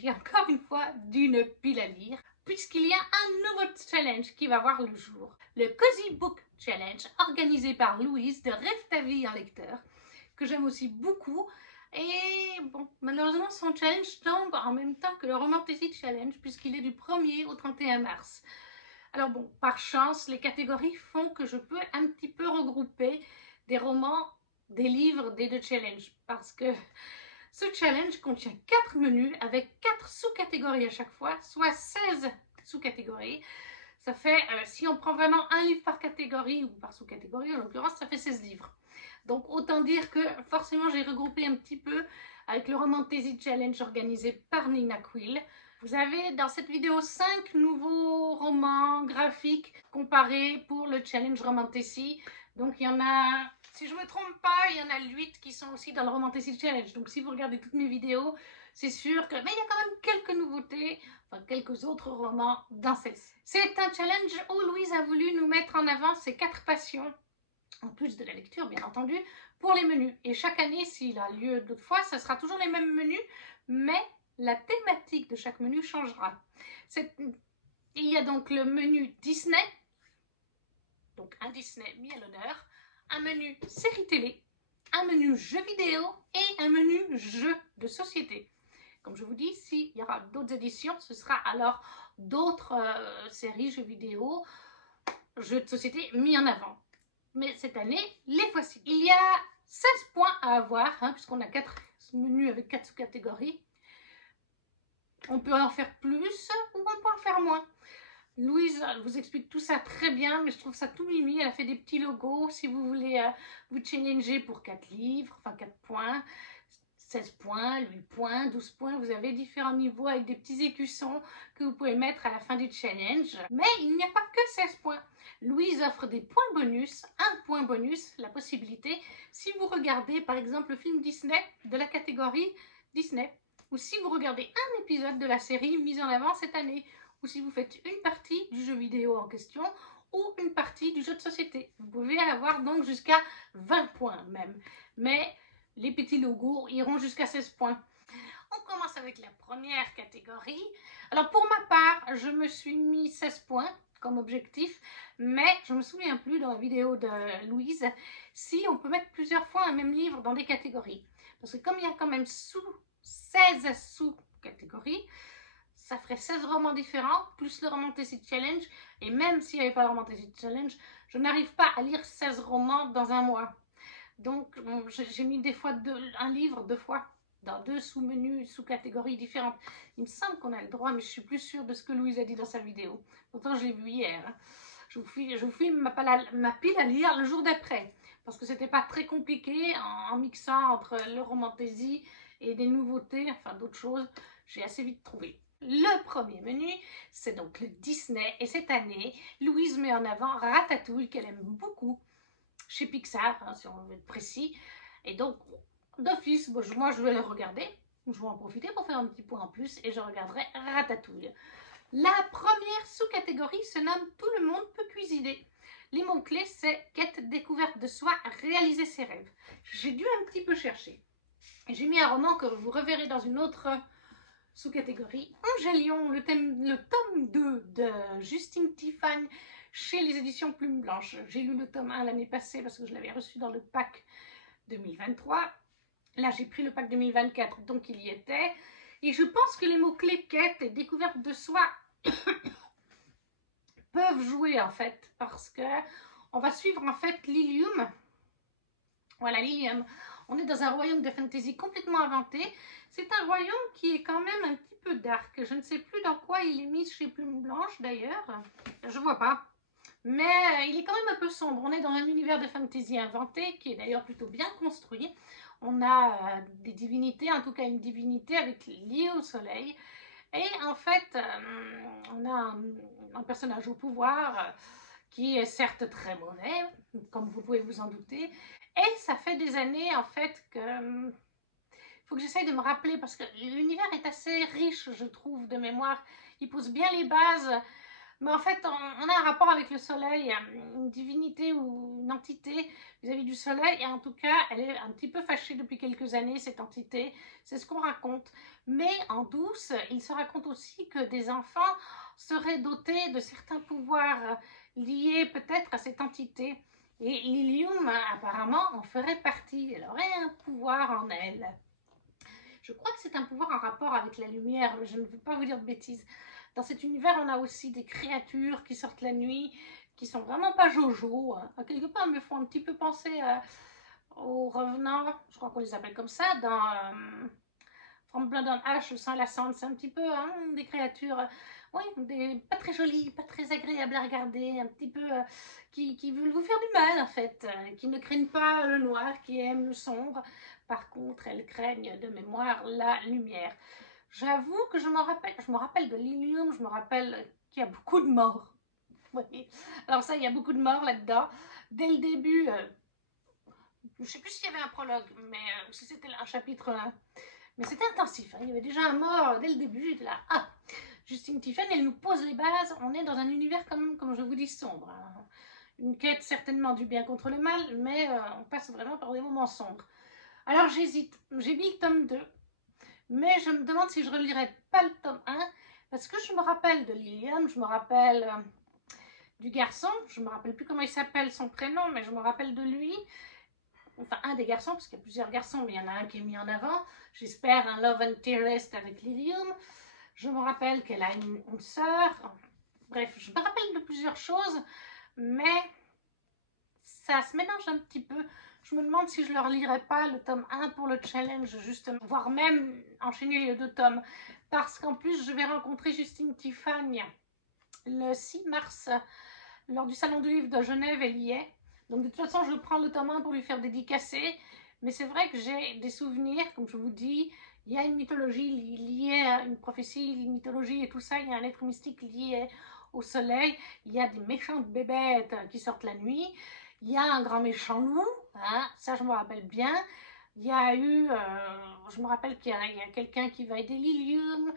s'agit encore une fois d'une pile à lire, puisqu'il y a un nouveau challenge qui va voir le jour. Le Cozy Book Challenge, organisé par Louise de Rêve ta vie en lecteur, que j'aime aussi beaucoup. Et bon, malheureusement, son challenge tombe en même temps que le Romantasy Challenge, puisqu'il est du 1er au 31 mars. Alors bon, par chance, les catégories font que je peux un petit peu regrouper des romans, des livres des deux challenges, parce que ce challenge contient 4 menus avec 4 sous-catégories à chaque fois, soit 16 sous-catégories. Ça fait, si on prend vraiment un livre par catégorie, ou par sous-catégorie en l'occurrence, ça fait 16 livres. Donc autant dire que forcément j'ai regroupé un petit peu avec le Romantasy Challenge organisé par Nina Quill. Vous avez dans cette vidéo 5 nouveaux romans graphiques comparés pour le challenge Romantasy. Donc il y en a, si je ne me trompe pas, il y en a 8 qui sont aussi dans le Romantasy Challenge. Donc si vous regardez toutes mes vidéos, c'est sûr que... Mais il y a quand même quelques nouveautés, enfin quelques autres romans dans celle-ci. C'est un challenge où Louise a voulu nous mettre en avant ses 4 passions, en plus de la lecture bien entendu, pour les menus. Et chaque année, s'il a lieu d'autres fois, ça sera toujours les mêmes menus, mais la thématique de chaque menu changera. Il y a donc le menu Disney, donc un Disney mis à l'honneur, un menu série télé, un menu jeux vidéo et un menu jeux de société. Comme je vous dis, s'il y aura d'autres éditions, ce sera alors d'autres séries, jeux vidéo, jeux de société mis en avant. Mais cette année, les voici. Il y a 16 points à avoir, puisqu'on a 4 menus avec 4 sous-catégories. On peut en faire plus ou on peut en faire moins. Louise vous explique tout ça très bien, mais je trouve ça tout mimi. Elle a fait des petits logos si vous voulez vous challenger pour 4 livres, enfin 4 points, 16 points, 8 points, 12 points. Vous avez différents niveaux avec des petits écussons que vous pouvez mettre à la fin du challenge. Mais il n'y a pas que 16 points. Louise offre des points bonus, un point bonus, la possibilité, si vous regardez par exemple le film Disney de la catégorie Disney, ou si vous regardez un épisode de la série mise en avant cette année, ou si vous faites une partie du jeu vidéo en question, ou une partie du jeu de société. Vous pouvez avoir donc jusqu'à 20 points même. Mais les petits logos iront jusqu'à 16 points. On commence avec la première catégorie. Alors pour ma part, je me suis mis 16 points comme objectif, mais je ne me souviens plus dans la vidéo de Louise si on peut mettre plusieurs fois un même livre dans des catégories. Parce que comme il y a quand même 16 sous-catégories, ça ferait 16 romans différents, plus le Romantasy Challenge, et même s'il n'y avait pas le Romantasy Challenge, je n'arrive pas à lire 16 romans dans un mois. Donc j'ai mis des fois un livre 2 fois, dans 2 sous-menus, sous-catégories différentes. Il me semble qu'on a le droit, mais je suis plus sûre de ce que Louise a dit dans sa vidéo. Pourtant, je l'ai vu hier. Je vous filme ma pile à lire le jour d'après, parce que c'était pas très compliqué en mixant entre le Romantasy et des nouveautés, enfin d'autres choses. J'ai assez vite trouvé. Le premier menu, c'est donc le Disney. Et cette année, Louise met en avant Ratatouille, qu'elle aime beaucoup, chez Pixar, si on veut être précis. Et donc, d'office, moi je vais le regarder. Je vais en profiter pour faire un petit point en plus et je regarderai Ratatouille. La première sous-catégorie se nomme « Tout le monde peut cuisiner ». Les mots-clés, c'est « quête, découverte de soi, réaliser ses rêves ». J'ai dû un petit peu chercher. J'ai mis un roman que vous reverrez dans une autre sous-catégorie. Angélion, le tome 2 de Justine Tiffany chez les éditions Plume Blanche. J'ai lu le tome 1 l'année passée parce que je l'avais reçu dans le pack 2023. Là, j'ai pris le pack 2024, donc il y était. Et je pense que les mots-clés quête et découverte de soi peuvent jouer en fait, parce que on va suivre en fait Lilium. Voilà, Lilium. On est dans un royaume de fantasy complètement inventé. C'est un royaume qui est quand même un petit peu dark. Je ne sais plus dans quoi il est mis chez Plume Blanche d'ailleurs. Je vois pas. Mais il est quand même un peu sombre. On est dans un univers de fantasy inventé qui est d'ailleurs plutôt bien construit. On a des divinités, en tout cas une divinité avec liée au soleil. Et en fait, on a un personnage au pouvoir qui est certes très mauvais, comme vous pouvez vous en douter. Et ça fait des années en fait que... faut que j'essaye de me rappeler parce que l'univers est assez riche, je trouve, de mémoire. Il pose bien les bases. Mais en fait, on a un rapport avec le soleil, une divinité ou une entité vis-à-vis du soleil, et en tout cas, elle est un petit peu fâchée depuis quelques années, cette entité, c'est ce qu'on raconte. Mais en douce, il se raconte aussi que des enfants seraient dotés de certains pouvoirs liés peut-être à cette entité. Et Lilium, apparemment, en ferait partie, elle aurait un pouvoir en elle. Je crois que c'est un pouvoir en rapport avec la lumière, mais je ne veux pas vous dire de bêtises. Dans cet univers, on a aussi des créatures qui sortent la nuit, qui sont vraiment pas jojo. Hein. Quelque part, elles me font un petit peu penser aux revenants, je crois qu'on les appelle comme ça, dans From Blood and Ash, le sang et la cendre. C'est un petit peu des créatures, oui, pas très jolies, pas très agréables à regarder, un petit peu qui veulent vous faire du mal en fait, qui ne craignent pas le noir, qui aiment le sombre. Par contre, elles craignent de mémoire la lumière. J'avoue que je me rappelle de Lilium, je me rappelle qu'il y a beaucoup de morts. Oui. Alors ça, il y a beaucoup de morts là-dedans. Dès le début, je ne sais plus s'il y avait un prologue, mais si c'était un chapitre 1. Mais c'était intensif, hein. Il y avait déjà un mort dès le début. J'étais là, Justine Tiffen, elle nous pose les bases. On est dans un univers comme je vous dis, sombre. Hein. Une quête certainement du bien contre le mal, mais on passe vraiment par des moments sombres. Alors j'hésite. J'ai mis le tome 2. Mais je me demande si je ne relirai pas le tome 1, parce que je me rappelle de Lilium, je me rappelle du garçon, je ne me rappelle plus comment il s'appelle, son prénom, mais je me rappelle de lui, enfin un des garçons, parce qu'il y a plusieurs garçons, mais il y en a un qui est mis en avant, j'espère un love interest avec Lilium, je me rappelle qu'elle a une sœur, bref, je me rappelle de plusieurs choses, mais ça se mélange un petit peu. Je me demande si je ne leur lirai pas le tome 1 pour le challenge, justement, voire même enchaîner les 2 tomes. Parce qu'en plus, je vais rencontrer Justine Tiffen le 6 mars lors du Salon du Livre de Genève, elle y est. Donc de toute façon, je prends le tome 1 pour lui faire dédicacer. Mais c'est vrai que j'ai des souvenirs, comme je vous dis, il y a une mythologie liée à une prophétie, une mythologie et tout ça. Il y a un être mystique lié au soleil. Il y a des méchantes bébêtes qui sortent la nuit. Il y a un grand méchant loup, hein, ça je me rappelle bien. Il y a eu, je me rappelle qu'il y a quelqu'un qui va aider Lilium.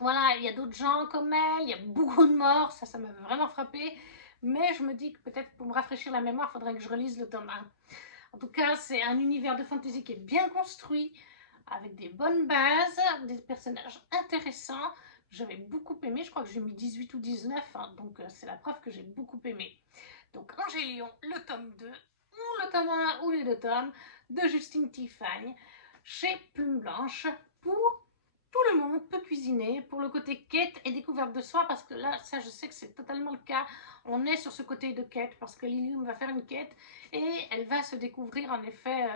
Voilà, il y a d'autres gens comme elle, il y a beaucoup de morts, ça m'a vraiment frappé. Mais je me dis que peut-être pour me rafraîchir la mémoire, il faudrait que je relise le tome 1. En tout cas, c'est un univers de fantasy qui est bien construit, avec des bonnes bases, des personnages intéressants. J'avais beaucoup aimé, je crois que j'ai mis 18 ou 19, hein, donc c'est la preuve que j'ai beaucoup aimé. Donc Angélion, le tome 2, ou le tome 1, ou les 2 tomes, de Justine Tiffen, chez Plume Blanche, pour tout le monde peut cuisiner, pour le côté quête et découverte de soi, parce que là, ça je sais que c'est totalement le cas, on est sur ce côté de quête, parce que Lilium va faire une quête, et elle va se découvrir en effet,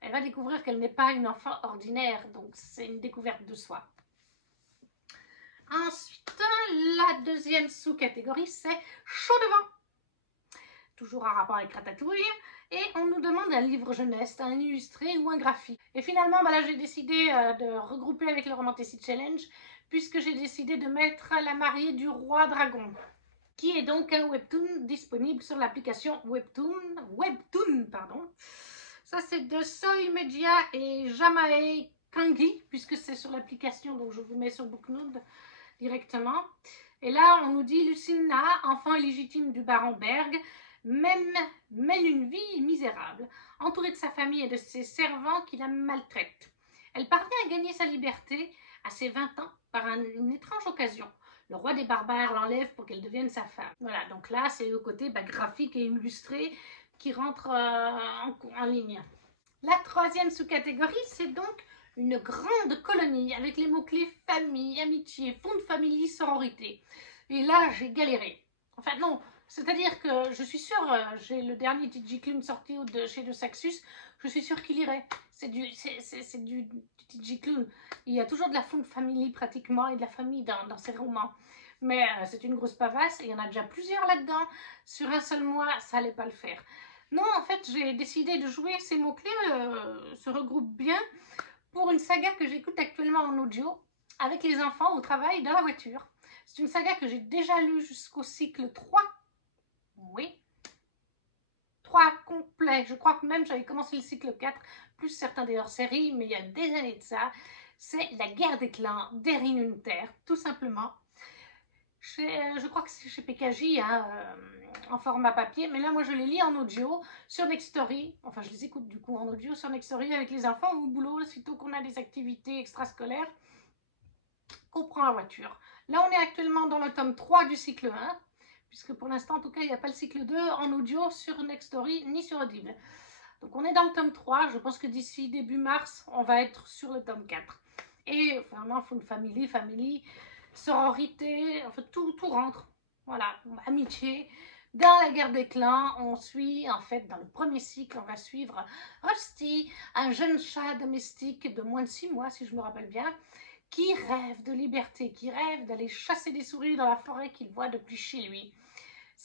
elle va découvrir qu'elle n'est pas une enfant ordinaire, donc c'est une découverte de soi. Ensuite, la deuxième sous-catégorie, c'est Chaud devant. Toujours en rapport avec Ratatouille, et on nous demande un livre jeunesse, un illustré ou un graphique. Et finalement, là j'ai décidé de regrouper avec le Romanticide Challenge, puisque j'ai décidé de mettre La mariée du roi dragon, qui est donc un webtoon disponible sur l'application Webtoon, pardon. Ça c'est de Soy Media et Jamae Kangi, puisque c'est sur l'application, donc je vous mets sur Booknote directement. Et là, on nous dit Lucinda, enfant illégitime du baron Berg, mène une vie misérable, entourée de sa famille et de ses servants qui la maltraitent. Elle parvient à gagner sa liberté à ses 20 ans par une étrange occasion. Le roi des barbares l'enlève pour qu'elle devienne sa femme. Voilà, donc là, c'est le côté graphique et illustré qui rentre en ligne. La troisième sous-catégorie, c'est donc une grande colonie avec les mots-clés famille, amitié, fond de famille, sororité. Et là, j'ai galéré. Enfin, non, c'est-à-dire que je suis sûre, j'ai le dernier Digiclone sorti chez De Saxus, je suis sûre qu'il irait. C'est du Digiclone. Il y a toujours de la fond de famille pratiquement et de la famille dans ces romans. Mais c'est une grosse pavasse et il y en a déjà plusieurs là-dedans. Sur un seul mois, ça n'allait pas le faire. Non, en fait, j'ai décidé de jouer ces mots-clés, se regroupent bien, pour une saga que j'écoute actuellement en audio, avec les enfants au travail, dans la voiture. C'est une saga que j'ai déjà lue jusqu'au cycle 3. Oui. 3 complet. Je crois que même j'avais commencé le cycle 4, plus certains des hors-séries, mais il y a des années de ça. C'est La guerre des clans d'Erin Hunter, tout simplement. je crois que c'est chez PKJ, hein, en format papier, mais là moi je les lis en audio sur Nextory, enfin je les écoute du coup en audio sur Nextory avec les enfants au boulot, sitôt qu'on a des activités extrascolaires, qu'on prend la voiture. Là on est actuellement dans le tome 3 du cycle 1, puisque pour l'instant en tout cas il n'y a pas le cycle 2 en audio sur Nextory ni sur Audible. Donc on est dans le tome 3, je pense que d'ici début mars on va être sur le tome 4. Et vraiment family, sororité, enfin tout rentre. Voilà, amitié. Dans la guerre des clans, on suit, en fait, dans le premier cycle, on va suivre Rusty, un jeune chat domestique de moins de 6 mois, si je me rappelle bien, qui rêve de liberté, qui rêve d'aller chasser des souris dans la forêt qu'il voit depuis chez lui.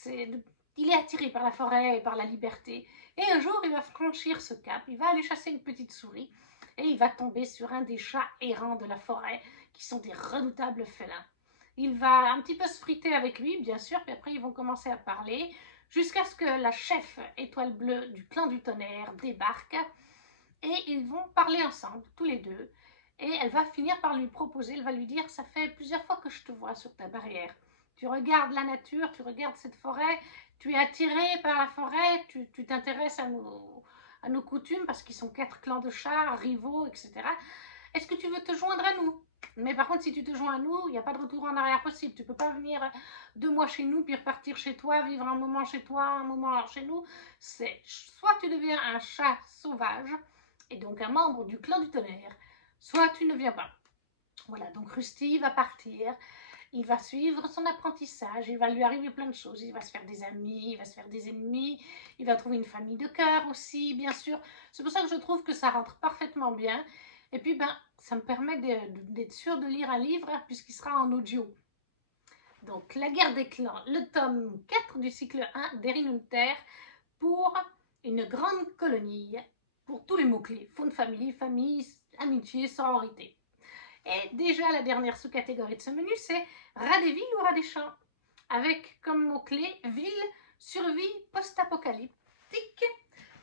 Il est attiré par la forêt et par la liberté. Et un jour, il va franchir ce cap, il va aller chasser une petite souris et il va tomber sur un des chats errants de la forêt qui sont des redoutables félins. Il va un petit peu se friter avec lui, bien sûr, puis après ils vont commencer à parler jusqu'à ce que la chef étoile bleue du clan du tonnerre débarque et ils vont parler ensemble, tous les deux. Et elle va finir par lui proposer, elle va lui dire, ça fait plusieurs fois que je te vois sur ta barrière. Tu regardes la nature, tu regardes cette forêt, tu es attiré par la forêt, tu t'intéresses à nos coutumes parce qu'ils sont 4 clans de chats, rivaux, etc. Est-ce que tu veux te joindre à nous? Mais par contre, si tu te joins à nous, il n'y a pas de retour en arrière possible. Tu ne peux pas venir 2 mois chez nous, puis repartir chez toi, vivre un moment chez toi, un moment chez nous. C'est soit tu deviens un chat sauvage, et donc un membre du clan du tonnerre, soit tu ne viens pas. Voilà, donc Rusty va partir, il va suivre son apprentissage, il va lui arriver plein de choses, il va se faire des amis, il va se faire des ennemis, il va trouver une famille de cœur aussi, bien sûr. C'est pour ça que je trouve que ça rentre parfaitement bien. Et puis, ça me permet d'être sûre de lire un livre puisqu'il sera en audio. Donc, La guerre des clans, le tome 4 du cycle 1 d'Erin Hunter pour une grande colonie, pour tous les mots-clés, fond de famille, famille, amitié, sororité. Et déjà, la dernière sous-catégorie de ce menu, c'est rat des villes ou rat des champs, avec comme mot-clé ville, survie, post-apocalyptique.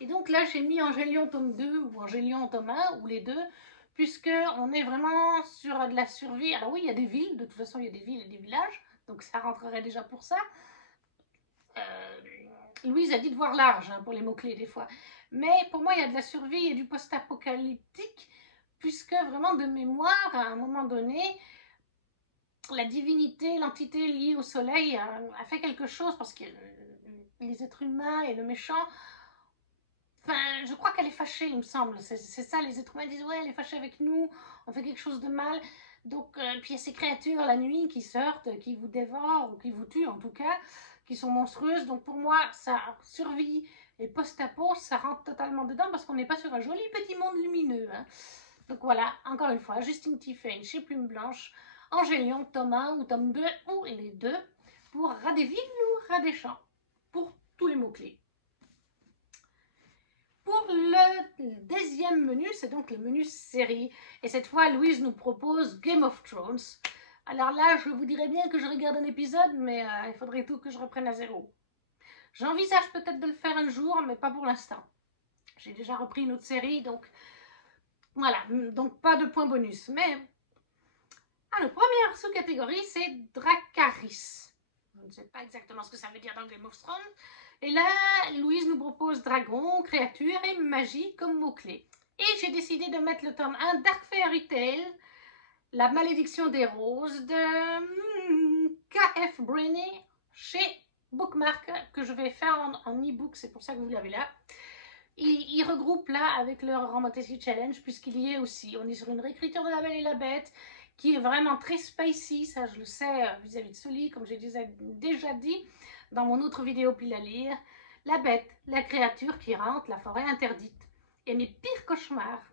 Et donc là, j'ai mis Angélion tome 2 ou Angélion tome 1, ou les deux, puisqu'on est vraiment sur de la survie. Alors oui, il y a des villes, de toute façon, il y a des villes et des villages, donc ça rentrerait déjà pour ça. Louise a dit de voir large hein, pour les mots-clés des fois. Mais pour moi, il y a de la survie et du post-apocalyptique, puisque vraiment de mémoire, à un moment donné, la divinité, l'entité liée au soleil a fait quelque chose, parce que les êtres humains et le méchant, enfin, je crois qu'elle est fâchée, il me semble. C'est ça, les êtres humains disent, ouais, elle est fâchée avec nous, on fait quelque chose de mal. Donc, puis il y a ces créatures la nuit qui sortent, qui vous dévorent, ou qui vous tuent en tout cas, qui sont monstrueuses. Donc pour moi, ça survie et post-apo, ça rentre totalement dedans, parce qu'on n'est pas sur un joli petit monde lumineux. Hein. Donc voilà, encore une fois, Justine Tiffen chez Plume Blanche, Angélion, tome 1 ou tome 2, ou les deux, pour rat des villes ou rat des champs, pour tous les mots-clés. Pour le deuxième menu, c'est donc le menu série. Et cette fois, Louise nous propose Game of Thrones. Alors là, je vous dirais bien que je regarde un épisode, mais il faudrait tout que je reprenne à zéro. J'envisage peut-être de le faire un jour, mais pas pour l'instant. J'ai déjà repris une autre série, donc voilà, donc pas de point bonus. Mais la première sous-catégorie, c'est Dracarys. Je ne sais pas exactement ce que ça veut dire dans Game of Thrones. Et là, Louise nous propose dragon, créature et magie comme mots-clés. Et j'ai décidé de mettre le tome 1 Dark Fairy Tale, La malédiction des roses de K.F. Brené chez Bookmark, que je vais faire en e-book, c'est pour ça que vous l'avez là. Il regroupe là avec le Romantasy Challenge, puisqu'il y est aussi. On est sur une réécriture de La Belle et la Bête, qui est vraiment très spicy, ça je le sais vis-à-vis de Sully, comme j'ai déjà dit dans mon autre vidéo pile à lire. La bête, la créature qui rentre, la forêt interdite. Et mes pires cauchemars,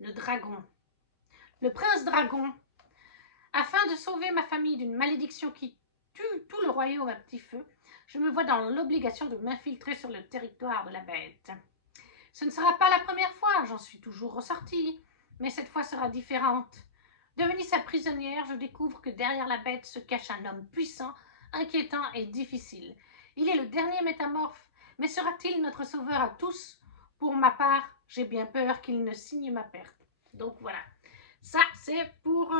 le dragon. Le prince dragon. Afin de sauver ma famille d'une malédiction qui tue tout le royaume à petit feu, je me vois dans l'obligation de m'infiltrer sur le territoire de la bête. Ce ne sera pas la première fois, j'en suis toujours ressortie, mais cette fois sera différente. Devenue sa prisonnière, je découvre que derrière la bête se cache un homme puissant, inquiétant et difficile. Il est le dernier métamorphe, mais sera-t-il notre sauveur à tous? Pour ma part, j'ai bien peur qu'il ne signe ma perte. Donc voilà, ça c'est pour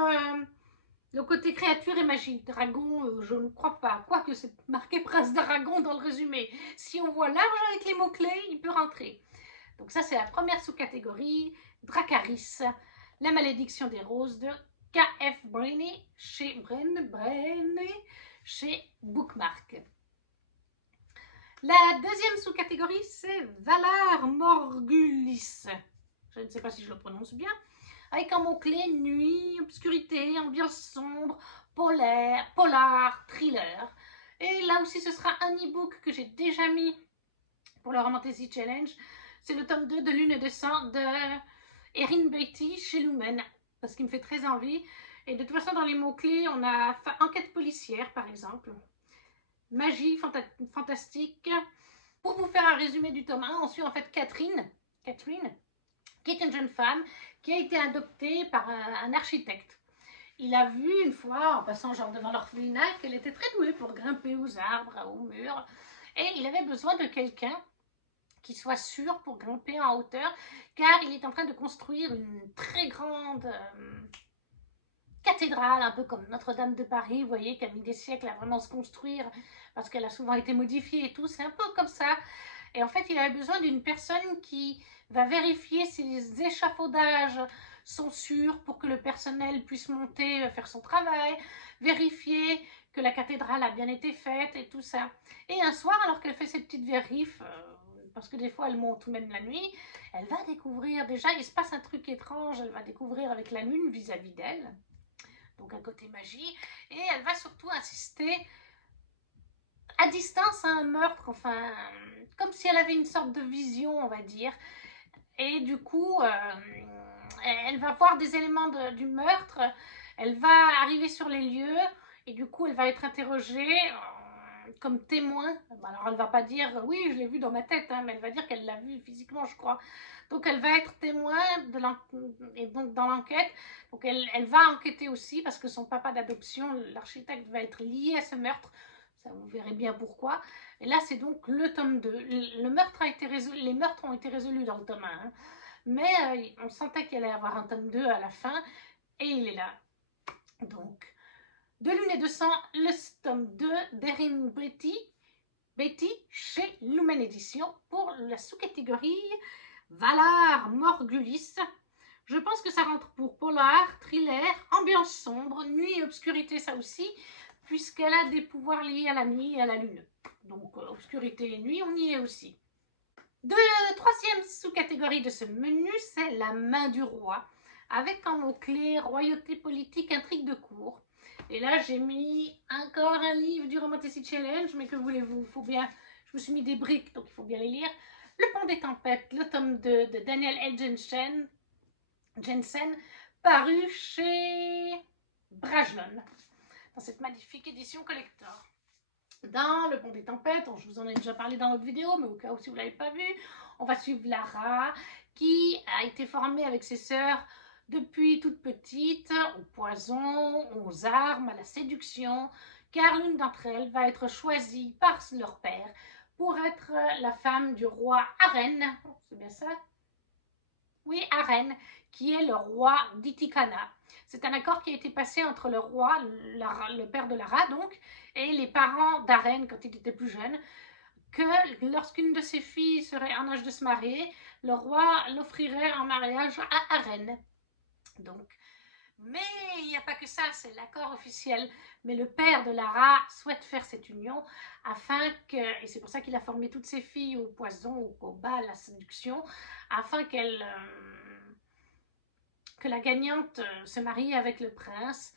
Le côté créature et magie, dragon, je ne crois pas. Quoique c'est marqué prince d'Aragon dans le résumé. Si on voit large avec les mots-clés, il peut rentrer. Donc ça, c'est la première sous-catégorie. Dracarys, la malédiction des roses de K.F. Brené chez Bookmark. La deuxième sous-catégorie, c'est Valar Morghulis. Je ne sais pas si je le prononce bien. Avec un mot-clé nuit, obscurité, ambiance sombre, polar, thriller. Et là aussi, ce sera un e-book que j'ai déjà mis pour le Romantasy Challenge. C'est le tome 2 de Lune et de Sang de Erin Beatty chez Lumen, parce qu'il me fait très envie. Et de toute façon, dans les mots-clés, on a enquête policière, par exemple. Magie, fantastique. Pour vous faire un résumé du tome 1, on suit en fait Catherine, qui est une jeune femme qui a été adoptée par un architecte. Il a vu une fois, en passant genre devant l'orphelinat, qu'elle était très douée pour grimper aux arbres, aux murs. Et il avait besoin de quelqu'un qui soit sûr pour grimper en hauteur, car il est en train de construire une très grande cathédrale, un peu comme Notre-Dame de Paris, vous voyez, qui a mis des siècles à vraiment se construire, parce qu'elle a souvent été modifiée et tout, c'est un peu comme ça. Et en fait, il avait besoin d'une personne qui va vérifier si les échafaudages sont sûrs pour que le personnel puisse monter, faire son travail, vérifier que la cathédrale a bien été faite et tout ça. Et un soir, alors qu'elle fait ses petites vérifs, parce que des fois elle monte même la nuit, elle va découvrir, déjà il se passe un truc étrange, elle va découvrir avec la lune vis-à-vis d'elle, donc un côté magie, et elle va surtout assister à distance à un meurtre, enfin, comme si elle avait une sorte de vision, on va dire. Et du coup, elle va voir des éléments du meurtre, elle va arriver sur les lieux, et du coup, elle va être interrogée comme témoin. Alors, elle ne va pas dire « oui, je l'ai vu dans ma tête hein, », mais elle va dire qu'elle l'a vu physiquement, je crois. Donc, elle va être témoin et donc dans l'enquête. Donc, elle va enquêter aussi, parce que son papa d'adoption, l'architecte, va être lié à ce meurtre. Ça, vous verrez bien pourquoi. Et là, c'est donc le tome 2. Le meurtre a été résolu, les meurtres ont été résolus dans le tome 1. Hein. Mais on sentait qu'il allait y avoir un tome 2 à la fin. Et il est là. Donc, de Lune et de Sang, le tome 2 d'Erin Beatty chez Lumen Édition pour la sous-catégorie Valar Morghulis. Je pense que ça rentre pour polar, thriller, ambiance sombre, nuit et obscurité, ça aussi, puisqu'elle a des pouvoirs liés à la nuit et à la lune. Donc, obscurité et nuit, on y est aussi. Troisième sous-catégorie de ce menu, c'est la main du roi, avec en mot-clé royauté politique, intrigue de cour. Et là, j'ai mis encore un livre du Romantasy Challenge, mais que voulez-vous, faut bien, je me suis mis des briques, donc il faut bien les lire. Le Pont des Tempêtes, le tome 2 de Daniel L. Jensen, paru chez Brajlon, dans cette magnifique édition collector. Dans Le Pont des Tempêtes, je vous en ai déjà parlé dans l'autre vidéo, mais au cas où si vous ne l'avez pas vu, on va suivre Lara, qui a été formée avec ses sœurs depuis toute petite, au poison, aux armes, à la séduction, car l'une d'entre elles va être choisie par leur père pour être la femme du roi Arène, c'est bien ça? Oui, Arène, qui est le roi d'Itikana. C'est un accord qui a été passé entre le roi, le père de Lara donc, et les parents d'Arène quand il était plus jeune, que lorsqu'une de ses filles serait en âge de se marier, le roi l'offrirait en mariage à Arène. Donc, mais il n'y a pas que ça, c'est l'accord officiel. Mais le père de Lara souhaite faire cette union afin que, et c'est pour ça qu'il a formé toutes ses filles au poison, au combat, à la séduction, afin que la gagnante se marie avec le prince,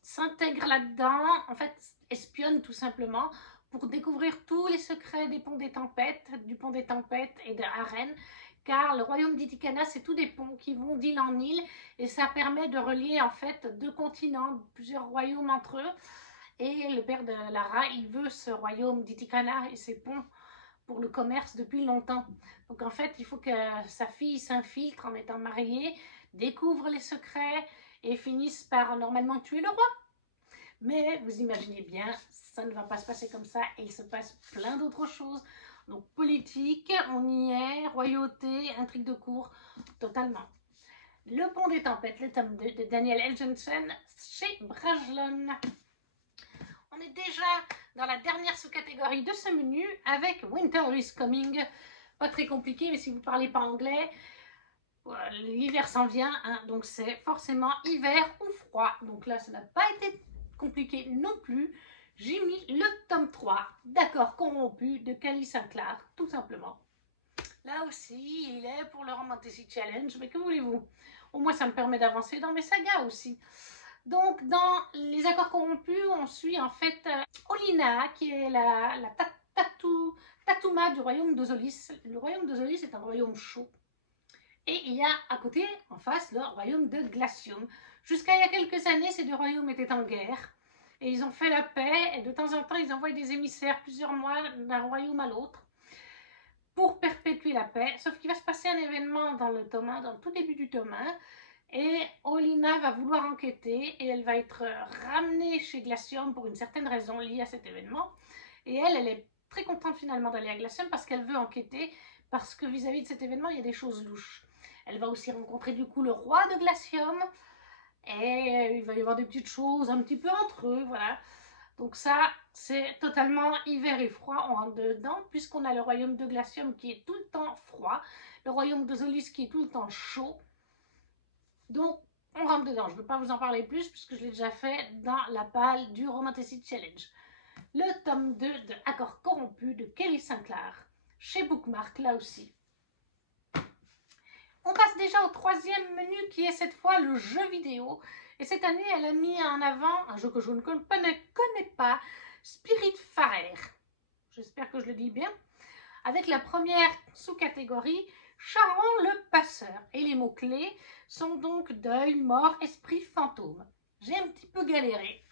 s'intègre là-dedans, en fait espionne tout simplement, pour découvrir tous les secrets des ponts des tempêtes, du pont des tempêtes et de Arène, car le royaume d'Itikana, c'est tous des ponts qui vont d'île en île, et ça permet de relier en fait deux continents, plusieurs royaumes entre eux, et le père de Lara, il veut ce royaume d'Itikana et ses ponts pour le commerce depuis longtemps. Donc en fait, il faut que sa fille s'infiltre en étant mariée, découvre les secrets et finisse par normalement tuer le roi. Mais vous imaginez bien, ça ne va pas se passer comme ça et il se passe plein d'autres choses. Donc politique, on y est, royauté, intrigue de cour, totalement. Le Pont des Tempêtes, le tome 2 de Daniel L. Jensen chez Brajlon. On est déjà dans la dernière sous-catégorie de ce menu avec Winter is Coming. Pas très compliqué, mais si vous ne parlez pas anglais, l'hiver s'en vient, hein, donc c'est forcément hiver ou froid. Donc là, ça n'a pas été compliqué non plus. J'ai mis le tome 3 d'Accords corrompus de Kelly Sinclair, tout simplement. Là aussi, il est pour le Romantasy Challenge, mais que voulez-vous? Au moins, ça me permet d'avancer dans mes sagas aussi. Donc, dans les Accords corrompus, on suit en fait Olenna, qui est la Tatuma du royaume d'Ozolis. Le royaume d'Ozolis est un royaume chaud. Et il y a à côté, en face, le royaume de Glacium. Jusqu'à il y a quelques années, ces deux royaumes étaient en guerre. Et ils ont fait la paix. Et de temps en temps, ils envoient des émissaires plusieurs mois d'un royaume à l'autre pour perpétuer la paix. Sauf qu'il va se passer un événement dans le tome 1, dans le tout début du tome 1. Et Olenna va vouloir enquêter et elle va être ramenée chez Glacium pour une certaine raison liée à cet événement. Et elle est très contente finalement d'aller à Glacium parce qu'elle veut enquêter, parce que vis-à-vis de cet événement, il y a des choses louches. Elle va aussi rencontrer du coup le roi de Glacium et il va y avoir des petites choses un petit peu entre eux, voilà. Donc ça, c'est totalement hiver et froid, on rentre dedans, puisqu'on a le royaume de Glacium qui est tout le temps froid, le royaume d'Ozolis qui est tout le temps chaud. Donc, on rentre dedans. Je ne veux pas vous en parler plus puisque je l'ai déjà fait dans la palle du Romantasy Challenge. Le tome 2 de Accords corrompus de Kelly Sinclair, chez Bookmark, là aussi. On passe déjà au troisième menu qui est cette fois le jeu vidéo. Et cette année, elle a mis en avant un jeu que je ne connais pas, Spiritfarer. J'espère que je le dis bien. Avec la première sous-catégorie, Charon le passeur. Et les mots-clés sont donc deuil, mort, esprit, fantôme. J'ai un petit peu galéré.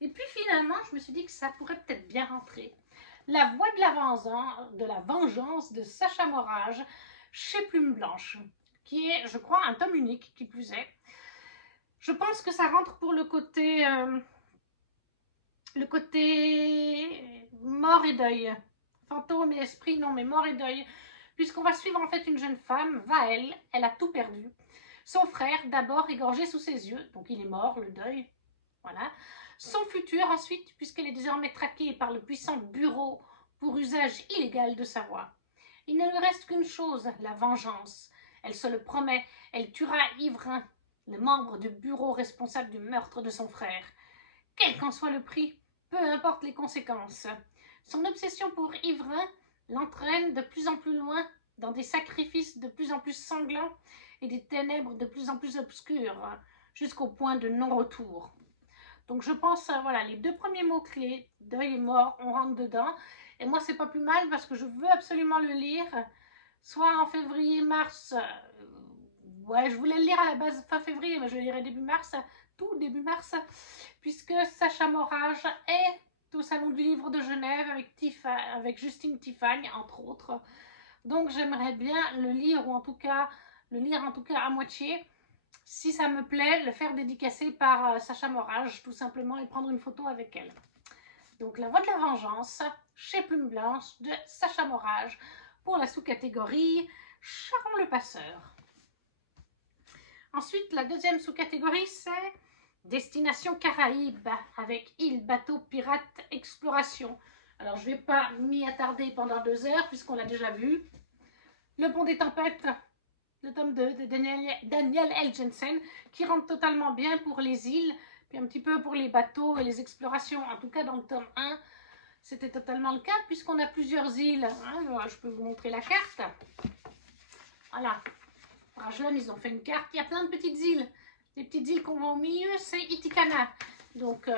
Et puis finalement, je me suis dit que ça pourrait peut-être bien rentrer. La voix de la vengeance de Sacha Morage chez Plume Blanche, qui est, je crois, un tome unique, qui plus est. Je pense que ça rentre pour le côté mort et deuil. Fantôme et esprit, non, mais mort et deuil. Puisqu'on va suivre en fait une jeune femme, Vaël, elle a tout perdu. Son frère, d'abord égorgé sous ses yeux, donc il est mort, le deuil, voilà. Son futur ensuite, puisqu'elle est désormais traquée par le puissant bureau pour usage illégal de sa voix. Il ne lui reste qu'une chose, la vengeance. Elle se le promet, elle tuera Ivrin, le membre du bureau responsable du meurtre de son frère. Quel qu'en soit le prix, peu importe les conséquences. Son obsession pour Ivrin l'entraîne de plus en plus loin dans des sacrifices de plus en plus sanglants et des ténèbres de plus en plus obscures, jusqu'au point de non-retour. Donc je pense, voilà, les deux premiers mots-clés, deuil et mort, on rentre dedans. Et moi, c'est pas plus mal parce que je veux absolument le lire, soit en février, mars. Ouais, je voulais le lire à la base fin février, mais je le lirai début mars, tout début mars, puisque Sacha Morage est au Salon du Livre de Genève avec Justine Tifagne, entre autres. Donc j'aimerais bien le lire, ou en tout cas, le lire en tout cas à moitié. Si ça me plaît, le faire dédicacer par Sacha Morage, tout simplement, et prendre une photo avec elle. Donc La Voix de la Vengeance, chez Plume Blanche, de Sacha Morage, pour la sous-catégorie Charon le Passeur. Ensuite, la deuxième sous-catégorie, c'est Destination Caraïbes, avec île, bateau, pirate, exploration. Alors, je ne vais pas m'y attarder pendant 2 heures, puisqu'on l'a déjà vu. Le Pont des Tempêtes, le tome 2 de Daniel L. Jensen, qui rentre totalement bien pour les îles, puis un petit peu pour les bateaux et les explorations. En tout cas, dans le tome 1, c'était totalement le cas, puisqu'on a plusieurs îles. Hein, je peux vous montrer la carte. Voilà. Brajlon, ils ont fait une carte. Il y a plein de petites îles. Les petites îles qu'on voit au milieu, c'est Itikana. Donc,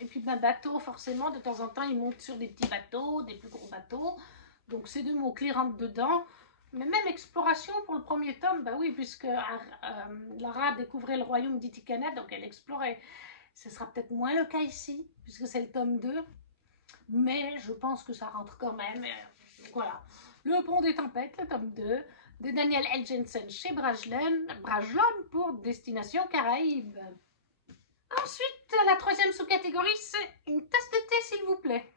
et puis, ben, bateau, forcément, de temps en temps, ils montent sur des petits bateaux, des plus gros bateaux. Donc, ces deux mots-clés rentrent dedans. Mais même exploration pour le premier tome, bah oui, puisque Lara découvrait le royaume d'Itikana, donc elle explorait. Ce sera peut-être moins le cas ici, puisque c'est le tome 2. Mais je pense que ça rentre quand même. Voilà. Le Pont des Tempêtes, le tome 2, de Daniel L. Jensen chez Brajlon pour Destination Caraïbes. Ensuite, la troisième sous-catégorie, c'est une tasse de thé, s'il vous plaît.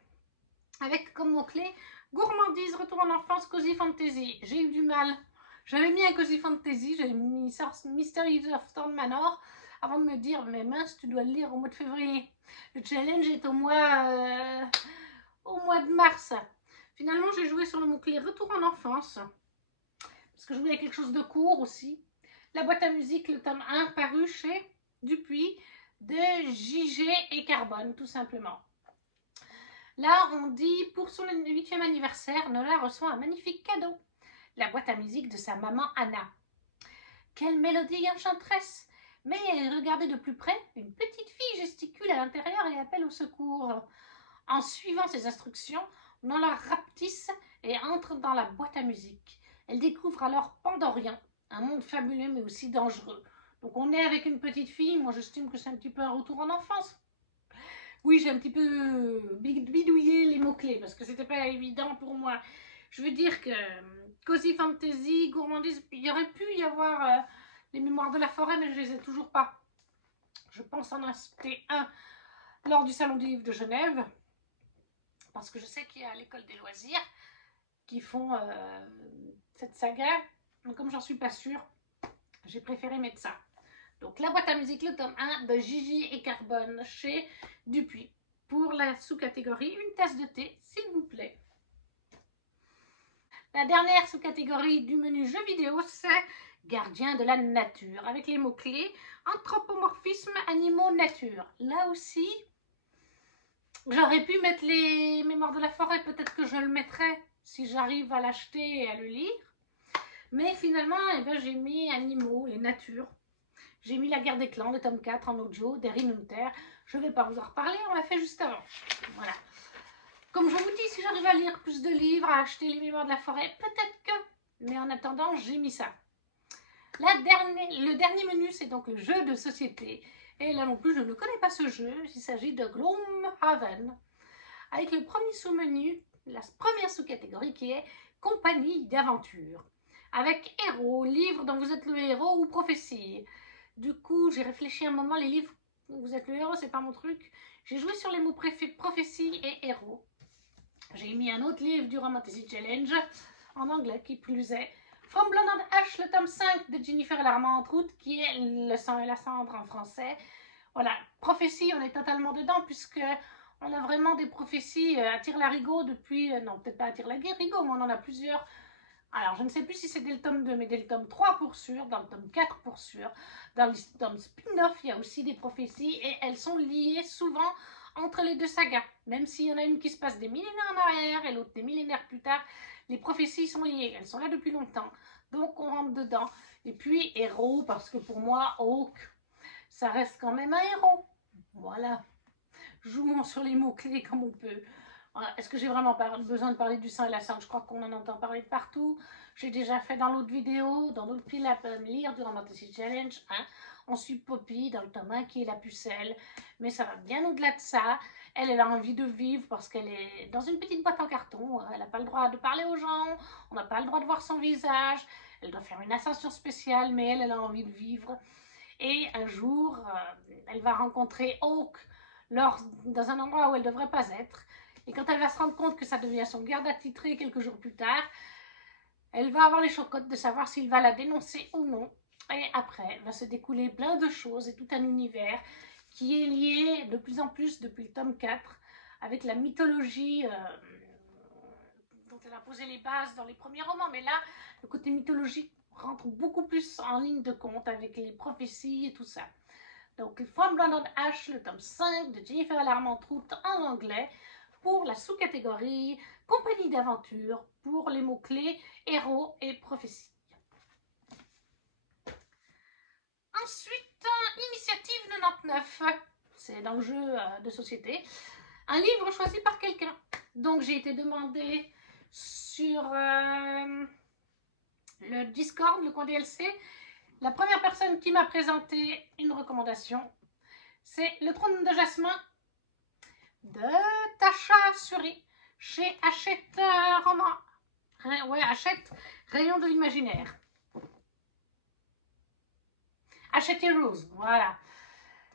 Avec comme mot-clé gourmandise, retour en enfance, cosy fantasy. J'ai eu du mal. J'avais mis un Cozy Fantasy, j'avais mis Mysteries of Thorn Manor, avant de me dire, mais mince, tu dois le lire au mois de février. Le challenge est au mois de mars. Finalement, j'ai joué sur le mot-clé Retour en enfance, parce que je voulais quelque chose de court aussi. La boîte à musique, le tome 1, paru chez Dupuis, de JG et Carbone, tout simplement. Là, on dit, pour son 8e anniversaire, Nola reçoit un magnifique cadeau. La boîte à musique de sa maman Anna. Quelle mélodie enchanteresse! Mais regardez de plus près, une petite fille gesticule à l'intérieur et appelle au secours. En suivant ses instructions, Nola rapetisse et entre dans la boîte à musique. Elle découvre alors Pandorian, un monde fabuleux mais aussi dangereux. Donc on est avec une petite fille, moi j'estime que c'est un petit peu un retour en enfance. Oui, j'ai un petit peu bidouillé les mots-clés parce que c'était pas évident pour moi. Je veux dire que Cozy Fantasy, gourmandise, il y aurait pu y avoir les mémoires de la forêt, mais je les ai toujours pas. Je pense en acheter un lors du Salon du Livre de Genève, parce que je sais qu'il y a l'école des loisirs qui font cette saga. Donc comme j'en suis pas sûre, j'ai préféré mettre ça. Donc la boîte à musique, le tome 1 de Gigi et Carbone chez Dupuis. Pour la sous-catégorie, une tasse de thé, s'il vous plaît. La dernière sous-catégorie du menu jeux vidéo, c'est Gardien de la nature, avec les mots-clés anthropomorphisme, animaux, nature. Là aussi, j'aurais pu mettre les mémoires de la forêt, peut-être que je le mettrais si j'arrive à l'acheter et à le lire. Mais finalement, eh ben, j'ai mis animaux et nature. J'ai mis La guerre des clans, le tome 4 en audio, d'Erin Hunter. Je ne vais pas vous en reparler, on l'a fait juste avant. Voilà. Comme je vous dis, si j'arrive à lire plus de livres, à acheter les mémoires de la forêt, peut-être que. Mais en attendant, j'ai mis ça. Le dernier menu, c'est donc le jeu de société. Et là non plus, je ne connais pas ce jeu. Il s'agit de Gloomhaven. Avec le premier sous-menu, la première sous-catégorie qui est compagnie d'aventure. Avec héros, livre dont vous êtes le héros ou prophétie. Du coup, j'ai réfléchi un moment, les livres où vous êtes le héros, c'est pas mon truc. J'ai joué sur les mots prophétie et héros. J'ai mis un autre livre du Romantasy Challenge, en anglais qui plus est. From Blonde and Ash, le tome 5 de Jennifer Larmande-Route, qui est Le sang et la cendre en français. Voilà, prophétie, on est totalement dedans, puisque on a vraiment des prophéties à Tire-Larigot depuis, non, peut-être pas à Tire-Larigot, mais on en a plusieurs. Alors, je ne sais plus si c'est dès le tome 2, mais dès le tome 3 pour sûr, dans le tome 4 pour sûr. Dans le tome spin-off, il y a aussi des prophéties et elles sont liées souvent entre les deux sagas. Même s'il y en a une qui se passe des millénaires en arrière et l'autre des millénaires plus tard, les prophéties sont liées. Elles sont là depuis longtemps. Donc, on rentre dedans. Et puis, héros, parce que pour moi, Hawk, ça reste quand même un héros. Voilà. Jouons sur les mots-clés comme on peut. Est-ce que j'ai vraiment besoin de parler du sang et la cendre? Je crois qu'on en entend parler de partout. J'ai déjà fait dans l'autre vidéo, dans l'autre pile à lire du Romantasy Challenge. Hein. On suit Poppy dans le tome 1 qui est la pucelle. Mais ça va bien au-delà de ça. Elle a envie de vivre parce qu'elle est dans une petite boîte en carton. Elle n'a pas le droit de parler aux gens. On n'a pas le droit de voir son visage. Elle doit faire une ascension spéciale, mais elle a envie de vivre. Et un jour, elle va rencontrer Hawk dans un endroit où elle ne devrait pas être. Et quand elle va se rendre compte que ça devient son garde attitré quelques jours plus tard, elle va avoir les chocottes de savoir s'il va la dénoncer ou non. Et après, va se découler plein de choses et tout un univers qui est lié de plus en plus depuis le tome 4 avec la mythologie dont elle a posé les bases dans les premiers romans. Mais là, le côté mythologique rentre beaucoup plus en ligne de compte avec les prophéties et tout ça. Donc, From Blonde and Ash, le tome 5 de Jennifer Larmande-Route en anglais, pour la sous-catégorie compagnie d'aventure, pour les mots-clés héros et prophétie. Ensuite, Initiative 99, c'est dans le jeu de société, un livre choisi par quelqu'un. Donc, j'ai été demandée sur le Discord, le coin DLC. La première personne qui m'a présenté une recommandation, c'est Le Trône de Jasmin de Tasha Suri chez Hachette Hachette Rayon de l'Imaginaire. Hachette Heroes, voilà.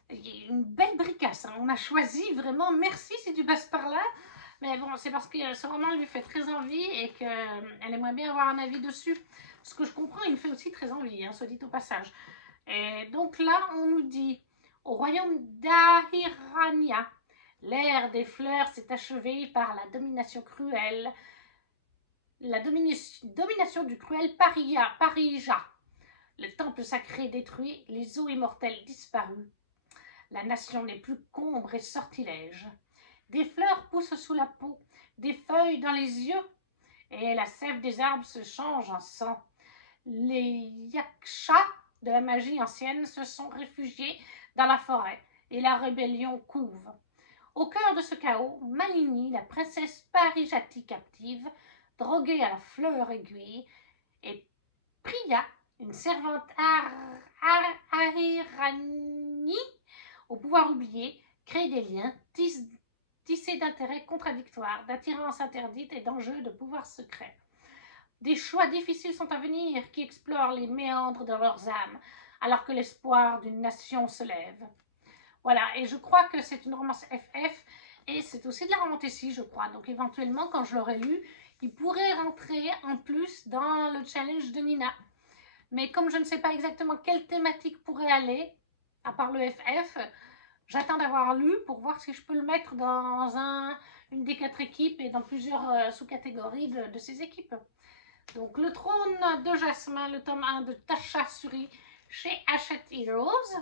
Une belle bricasse, hein. On a choisi vraiment, merci si tu passes par là, Mais bon, c'est parce que ce roman lui fait très envie et qu'elle aimerait bien avoir un avis dessus. Ce que je comprends, il me fait aussi très envie, hein, soit dit au passage. Et donc là, on nous dit, au royaume d'Ahirania, l'ère des fleurs s'est achevée par la domination cruelle, la domination du cruel Parija. Le temple sacré détruit, les eaux immortelles disparues. La nation n'est plus qu'ombre et sortilège. Des fleurs poussent sous la peau, des feuilles dans les yeux, et la sève des arbres se change en sang. Les yakshas de la magie ancienne se sont réfugiés dans la forêt, et la rébellion couve. Au cœur de ce chaos, Malini, la princesse Parijati captive, droguée à la fleur aiguille, et Priya, une servante Ahirani, au pouvoir oublié, crée des liens tissés d'intérêts contradictoires, d'attirances interdites et d'enjeux de pouvoir secret. Des choix difficiles sont à venir qui explorent les méandres de leurs âmes, alors que l'espoir d'une nation se lève. Voilà, et je crois que c'est une romance FF, et c'est aussi de la romantécie, je crois. Donc éventuellement, quand je l'aurai lu, il pourrait rentrer en plus dans le challenge de Nina. Mais comme je ne sais pas exactement quelle thématique pourrait aller, à part le FF, j'attends d'avoir lu pour voir si je peux le mettre dans une des 4 équipes et dans plusieurs sous-catégories de ces équipes. Donc, Le Trône de Jasmin, le tome 1 de Tasha Suri chez Hachette Heroes.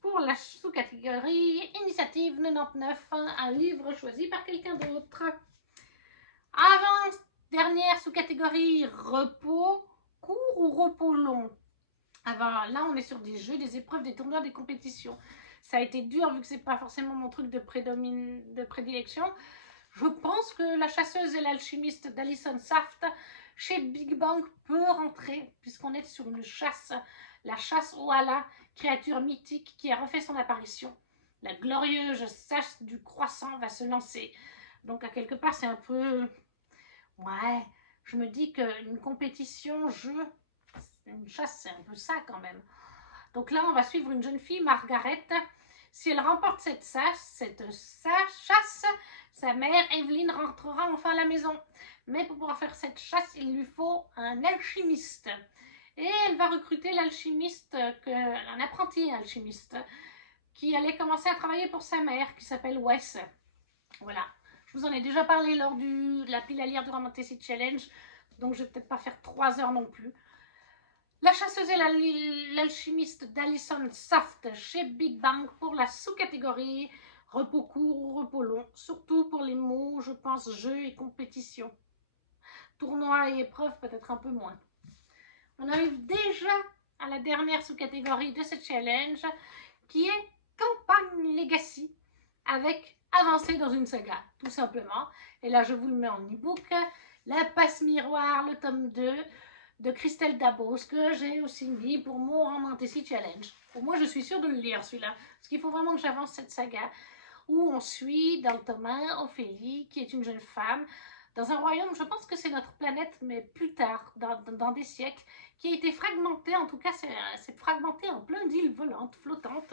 Pour la sous-catégorie Initiative 99, un livre choisi par quelqu'un d'autre. Avant, dernière sous-catégorie Repos court ou repos long. Avant, là, on est sur des jeux, des épreuves, des tournois, des compétitions. Ça a été dur vu que c'est pas forcément mon truc de prédilection. Je pense que La chasseuse et l'alchimiste d'Alison Saft chez Big Bang peut rentrer, puisqu'on est sur une chasse, la chasse au Hala, créature mythique qui a refait son apparition. La glorieuse chasse du croissant va se lancer. Donc à quelque part c'est un peu... Ouais, je me dis qu'une compétition, jeu, une chasse c'est un peu ça quand même. Donc là on va suivre une jeune fille, Margaret. Si elle remporte cette chasse, sa mère, Evelyne, rentrera enfin à la maison. Mais pour pouvoir faire cette chasse, il lui faut un alchimiste. Et elle va recruter l'alchimiste, un apprenti alchimiste, qui allait commencer à travailler pour sa mère, qui s'appelle Wes. Voilà. Je vous en ai déjà parlé lors de la pile à lire du Romantasy Challenge, donc je vais peut-être pas faire 3 heures non plus. La chasseuse et l'alchimiste d'Alison Saft chez Big Bang pour la sous-catégorie repos court ou repos long, surtout pour les mots, je pense, jeu et compétition. Tournoi et épreuve, peut-être un peu moins. On arrive déjà à la dernière sous-catégorie de ce challenge, qui est Campagne Legacy, avec Avancer dans une saga, tout simplement. Et là, je vous le mets en e-book. La passe miroir, le tome 2, de Christelle Dabos, que j'ai aussi mis pour mon Romantasy Challenge. Pour moi, je suis sûre de le lire, celui-là. Parce qu'il faut vraiment que j'avance cette saga, où on suit, dans le tome 1, Ophélie, qui est une jeune femme, dans un royaume, je pense que c'est notre planète, mais plus tard, dans des siècles, qui a été fragmenté, en tout cas, c'est fragmenté en plein d'îles volantes, flottantes.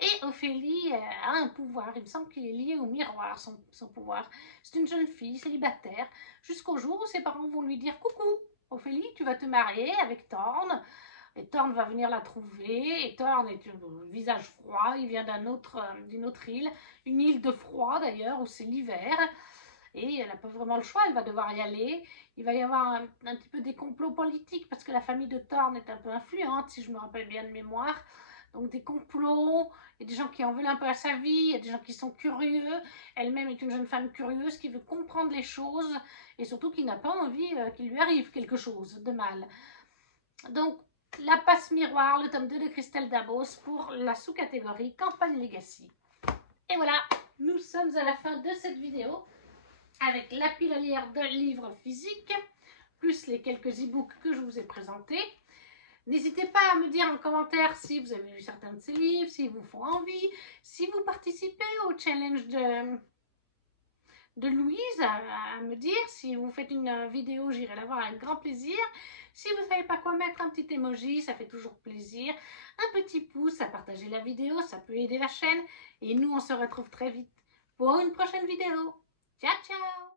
Et Ophélie a un pouvoir, il me semble qu'il est lié au miroir, son pouvoir. C'est une jeune fille célibataire, jusqu'au jour où ses parents vont lui dire « Coucou, Ophélie, tu vas te marier avec Thorn ». Et Thorn va venir la trouver, et Thorn est un visage froid, il vient d'une autre île, une île de froid d'ailleurs, où c'est l'hiver. Et elle n'a pas vraiment le choix, elle va devoir y aller. Il va y avoir un petit peu des complots politiques parce que la famille de Thorn est un peu influente, si je me rappelle bien de mémoire. Donc des complots, il y a des gens qui en veulent un peu à sa vie, il y a des gens qui sont curieux. Elle-même est une jeune femme curieuse qui veut comprendre les choses et surtout qui n'a pas envie qu'il lui arrive quelque chose de mal. Donc la passe miroir, le tome 2 de Christelle Dabos pour la sous-catégorie Campagne Legacy. Et voilà, nous sommes à la fin de cette vidéo, avec la pile à lire de livres physiques, plus les quelques e-books que je vous ai présentés. N'hésitez pas à me dire en commentaire si vous avez lu certains de ces livres, s'ils vous font envie, si vous participez au challenge de Louise, à me dire. Si vous faites une vidéo, j'irai la voir avec grand plaisir. Si vous ne savez pas quoi mettre, un petit emoji, ça fait toujours plaisir. Un petit pouce à partager la vidéo, ça peut aider la chaîne. Et nous, on se retrouve très vite pour une prochaine vidéo. Ciao, ciao!